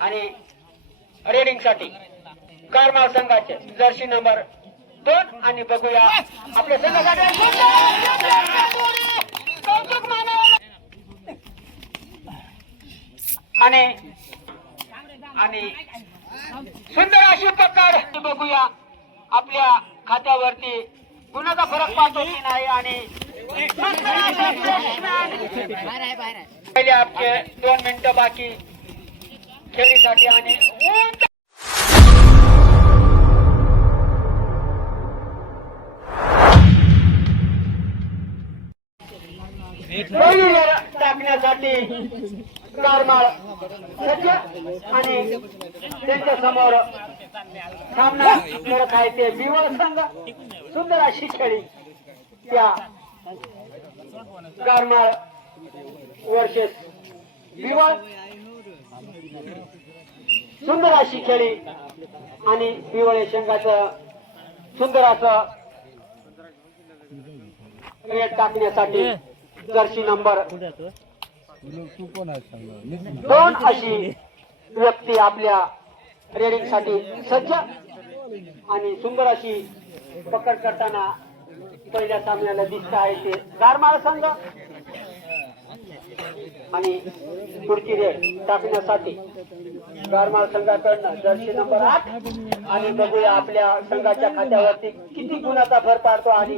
आणि रेडिंग साठी कारमाळ संघाचे जर्सी नंबर 2 आणि बघूया आपल्या संघासाठी आणि सुंदर अशी पकड बघूया आपल्या खात्यावरती गुणाचा फरक पाहतो की नाही आणि पहिले आपले 2 मिनिटं बाकी खेळीसाठी आणि टाकण्यासाठी कारमाळ सज्ज आणि त्यांच्या समोर सामना करत आहे ते बिवळ संघ. सुंदर अशी खेळी त्या कारमाळ वर्सेस बिवळ. सुंदर अशी खेळी आणि बिवळे संघाचं सुंदर असं रेड टाकण्यासाठी जर्सी नंबर 2 अशी व्यक्ती आपल्या रेडिंग साठी सज्ज आणि सुंदर अशी पकड करताना पहिल्या सामन्याला दिसत आहे ते कारमाळ संघ. आणि पुढची रेड टाकण्यासाठी कारमाळ संघाकडनं जर्सी नंबर 8 आणि बघूया आपल्या संघाच्या खात्यावरती किती गुणाचा भर पाडतो आणि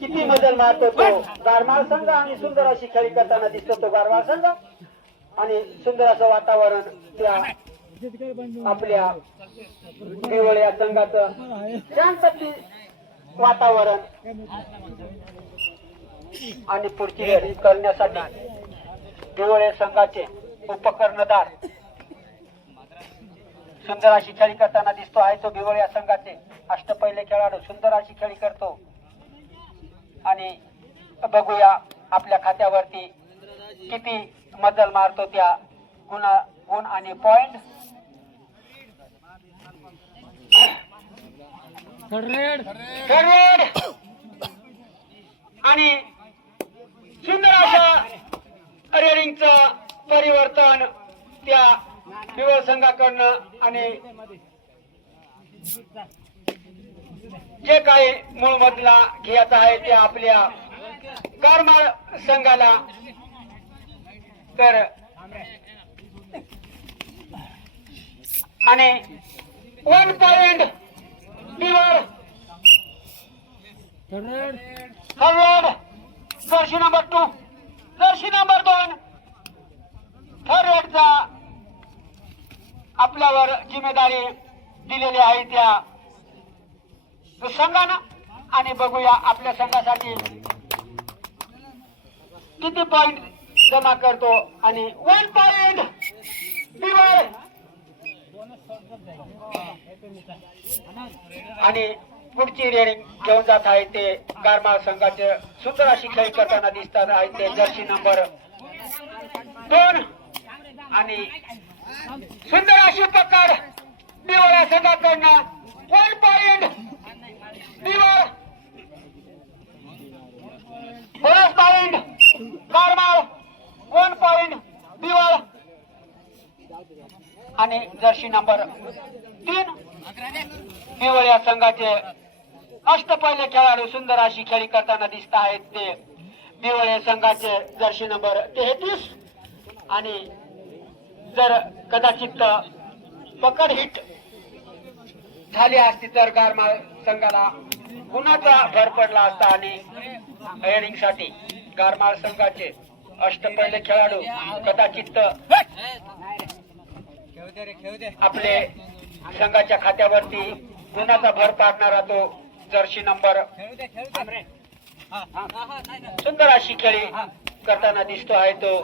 किती मजल मारतो तो कारमाळ संघ. आणि सुंदर अशी खेळी करताना दिसतो तो कारमाळ संघ आणि सुंदर असं वातावरण त्या आपल्या बिवळ या संघाचं शांततेचे वातावरण. आणि पुढची रेड करण्यासाठी बिवळे संघाचे उपकर्णधार सुंदर अशी खेळी करताना दिसतो आहे तो बिवळ या संघाचे अष्टपैलू खेळाडू. सुंदर अशी खेळी करतो आणि बघूया आपल्या खात्यावरती किती मजल मारतो त्या गुण आणि पॉइंट. आणि सुंदर अशा रेडिंगचं परिवर्तन त्या बिवळ संघाकडनं आणि जे काही मूळ मधला घ्यायचा आहे ते आपल्या कारमाळ संघाला. तर आणि 1 पॉइंट बिवळ jersey number 2 jersey number 2 third रेडचा आपल्यावर जिम्मेदारी दिलेली आहे त्या संघानं. आणि बघूया आपल्या संघासाठी किती पॉइंट जमा करतो आणि 1 पॉइंट बिवळ. आणि पुढची रेडिंग घेऊन जात आहे ते कारमाळ संघाचे सुंदर अशी खेळी करताना दिसतात आहे ते जर्सी नंबर 2 आणि सुंदर अशी पकड बिवळ या संघाकडनं 1 पॉइंट बिवळ. 1 पॉइंट कारमाळ 1 पॉइंट बिवळ. आणि जर्सी नंबर 3 बिवळ या संघाचे अष्टपैलू खेळाडू सुंदर अशी खेळी करताना दिसत आहेत ते बिवळ या संघाचे जर्सी नंबर 33. आणि जर कदाचित पकड हिट झाली असती तर कारमाळ संघाला गुणाचा भर पडला असता. आणि रेडिंग साठी कारमाळ संघाचे अष्टपैलू खेळाडू कदाचित आपले संघाच्या खात्यावरती गुणाचा भर पाडणारा तो जर्सी नंबर सुंदर अशी खेळी करताना दिसतो आहे तो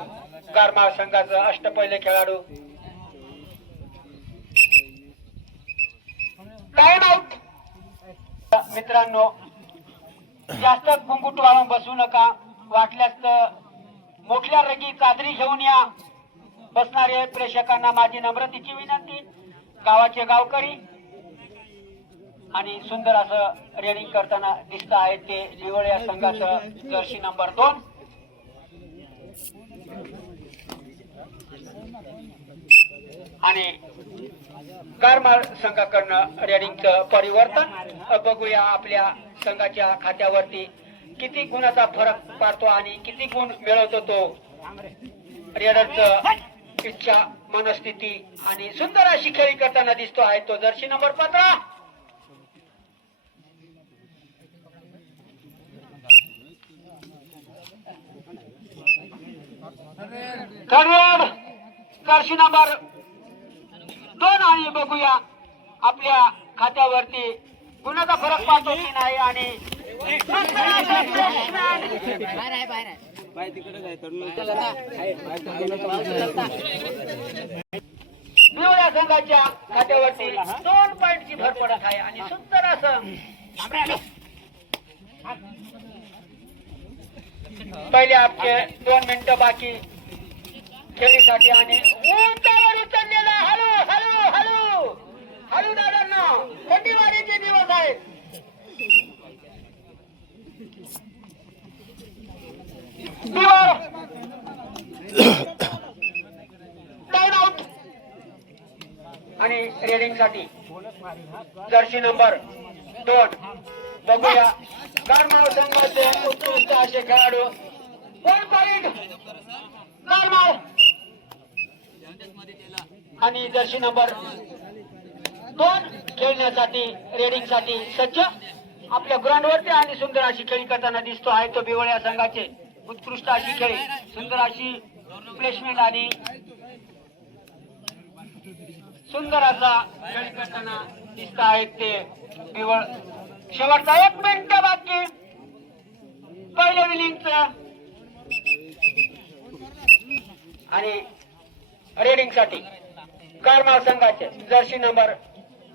कारमाळ संघाचा अष्टपैलू खेळाडू. Time out. मित्रांनो जास्त घुंगूट वाळून बसू नका. वाटल्यास तर मोठ्या रगी चादरी घेऊन या. बसणारे प्रेक्षकांना माझी नम्रतेची विनंती. गावाचे गावकरी आणि सुंदर असं रेडिंग करताना दिसत आहे ते बिवळ या संघाचं जर्सी नंबर 2. आणि कारमाळ संघाकडनं रेडिंगचं परिवर्तन बघूया आपल्या संघाच्या खात्यावरती किती गुणाचा फरक पडतो आणि किती गुण मिळवतो तो रेडरचं इच्छा मनस्थिती आणि सुंदर अशी खेळी करताना दिसतो आहे तो जर्सी नंबर 15 जर्सी नंबर 2 आणि बघूया आपल्या खात्यावरती गुणाचा फरक पडतो की नाही आणि पिवळ्या संघाच्या खात्यावरती 2 पॉइंटची भर पडत आहे आणि सुंदर असं पहिले आपले 2 मिनिटं बाकी खेळीसाठी आणि उंचावर उचललेला हळू हळू हळू हळू दादांना थंडीवारीचे दिवस आहेत. आणि रेडिंग साठी जर्सी नंबर 2 बघूया कारमाळ संघाचे उत्कृष्ट असे खेळाडू 1 पॉइंट कारमाळ आणि जर्सी नंबर 2 खेळण्यासाठी रेडिंग साठी सज्ज आपल्या ग्राउंड वरती आणि सुंदर अशी खेळी करताना दिसतो आहे तो बिवळ्या संघाचे उत्कृष्ट अशी खेळी सुंदर अशी प्लेसमेंट आणि सुंदर असा खेळी करताना दिसत आहेत ते बिवळ शेवटचा 1 मिनिट बाकी पहिल्या विलिंगच आणि रेडिंग साठी कारमाळ संघाचे जर्सी नंबर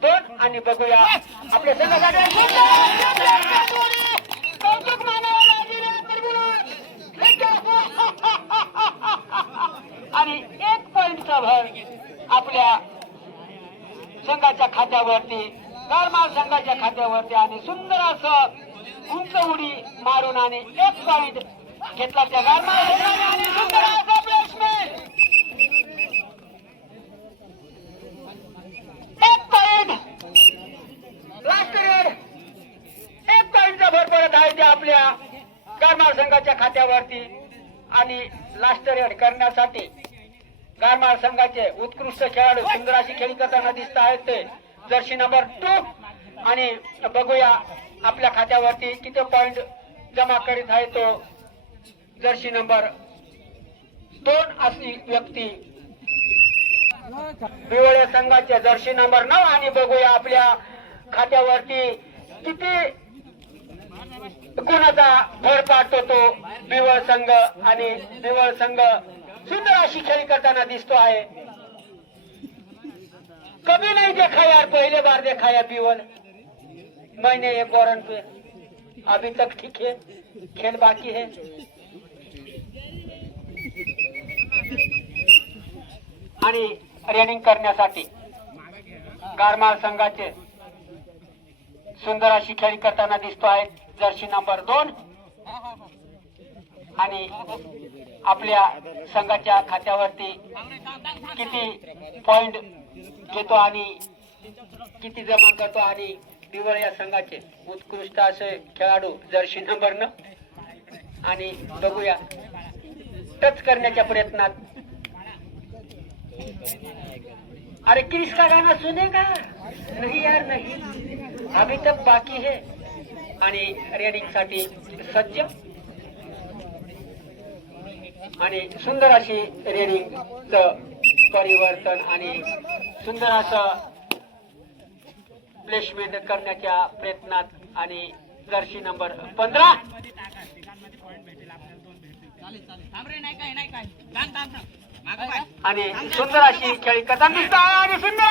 2 आणि बघूया आपल्या संघासाठी आणि 1 पॉइंटचा भर आपल्या संघाच्या खात्यावरती कारमाळ संघाच्या खात्यावरती आणि सुंदर असं उंच उडी मारून आणि 1 पॉइंट घेतला त्या कारमाळ संघाने आणि सुंदर असं प्लेसमेंट 1 पॉइंट लास्ट रेड 1 पॉइंटचा भर पडत आहे ते आपल्या कारमाळ संघाच्या खात्यावरती आणि लास्ट रेड करण्यासाठी कारमाळ संघाचे उत्कृष्ट खेळाडू सुंदर अशी खेळी करताना दिसत आहेत ते जर्सी नंबर 2 आणि बघूया आपल्या खात्यावरती किती पॉइंट जमा करीत आहे तो जर्सी नंबर 2 अशी व्यक्ती बिवळे संघाचे जर्सी नंबर 9 आणि बघूया आपल्या खात्यावरती किती गुणाचा भर पाडतो तो बिवळ संघ आणि बिवळ संघ सुंदर अशी खेळी करताना दिसतो है कभी नहीं देखा यार पहले बार देखा यार बीवल मैंने एक वारंट पे अभी तक ठीक है खेल बाकी है आणि रेडिंग करण्यासाठी कारमाळ संघाचे सुंदर अशी खेळी करताना दिसतो आहे जर्सी नंबर 2 आणि आपल्या संघाच्या खात्यावरती किती पॉइंट घेतो आणि किती जमा करतो आणि बिवळ या संघाचे उत्कृष्ट असे खेळाडू जर्सी नंबर 9 आणि बघूया टच करण्याच्या प्रयत्नात अरे किसका गाना सुनेगा नहीं यार नहीं अभी तक बाकी है आणि रेडिंग साठी सज्ज आणि सुंदर अशी रेडिंगचं परिवर्तन आणि सुंदर असं प्लेसमेंट करण्याच्या प्रयत्नात आणि जर्सी नंबर 15 आणि सुंदर अशी खेळी करताना दिसत आहे आणि सुंदर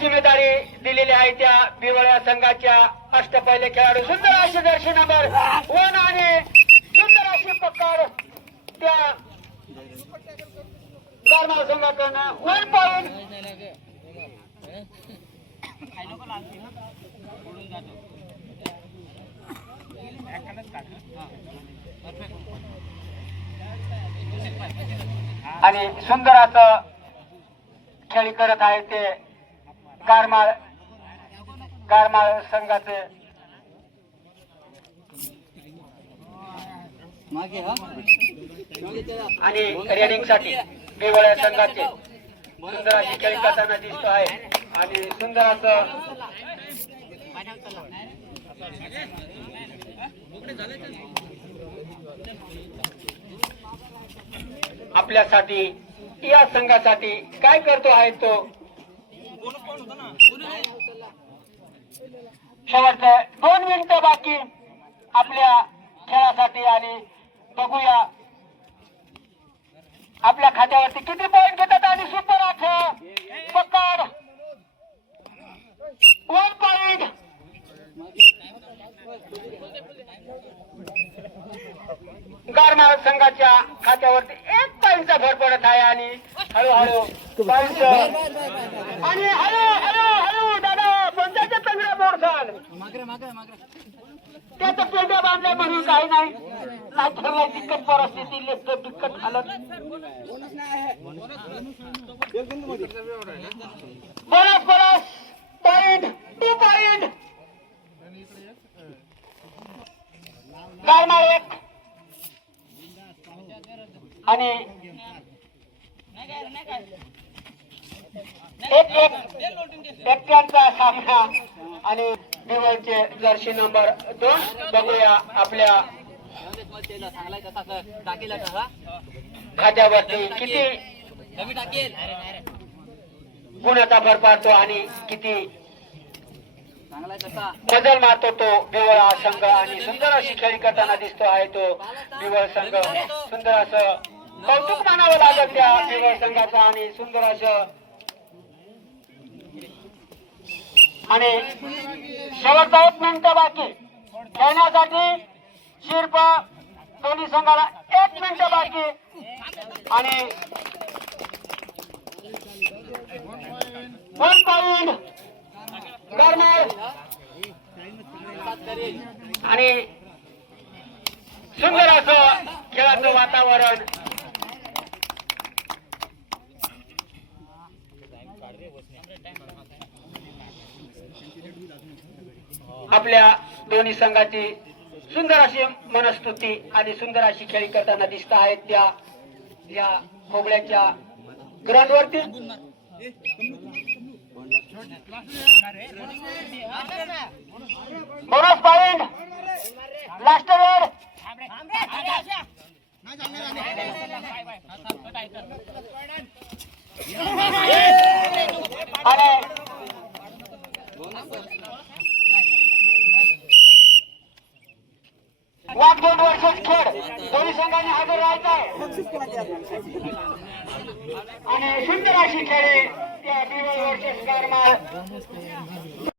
जिम्मेदारी दिलेली आहे त्या बिवळ्या संघाच्या अष्टपैलू खेळाडू सुंदर अशी जर्सी नंबर 1 आणि सुंदर अशी पकड त्या गारमाळ संघाकडून 1 पॉइंट. आणि सुंदर असं खेळी करत आहे ते गारमाळ संघाचे आणि रेडिंग साठी बिवळ्या संघाचे सुंदर अशी खेळी करताना दिसतो आहे. आणि सुंदर असं आपल्यासाठी या संघासाठी काय करतो आहे तो शेवटचे 2 मिनिटं बाकी आपल्या खेळासाठी. आणि बघूया आपल्या खात्यावरती किती पॉइंट घेतात. आणि सुपर 8 पकड 1 पॉइंट. गारमाळ संघाच्या खात्यावरती 1 पॉइंटचा भर पडत आहे. आणि हळूहळू पॉइंट आणि हळू दादा पंचायत पंधरा मोडसाल त्याचं पेंड्या बांधल्या म्हणून काही नाही. नाही दिक्कत परिस्थिती लेफ्ट दिक्कत हालत बोनस पॉइंट 2 पॉइंट. गारमाळ 1 आणि एकट्यांचा सामना. आणि बिवळचे जर्सी नंबर 2 बघूया आपल्या खात्यावरती किती गुणाचा भर पाडतो आणि किती बदल मारतो तो बिवळा संघ. आणि सुंदर अशी खेळी करताना दिसतो आहे तो बिवळ संघ. सुंदर असं कौतुक मानावं लागत त्या बिवळ संघाचं. आणि सुंदर असं आणि शेवटचा 1 मिनिट बाकी खेळण्यासाठी शिर्प दोन्ही संघाला 1 मिनिट बाकी. आणि 1 पॉइंट गारमाळ. आणि सुंदर असं खेळाचं वातावरण आपल्या दोन्ही संघाची सुंदर अशी मनस्तुती आणि सुंदर अशी खेळी करताना दिसत आहेत त्या या खोबळ्याच्या ग्राउंडवरती. Bonus point last red. आणि वाटगोंड वर्सेस खेळ दोन्ही संघांनी हजर राहायचं आहे. आणि सुंदर अशी खेळी त्या बिवळ वर्सेस गारमाळ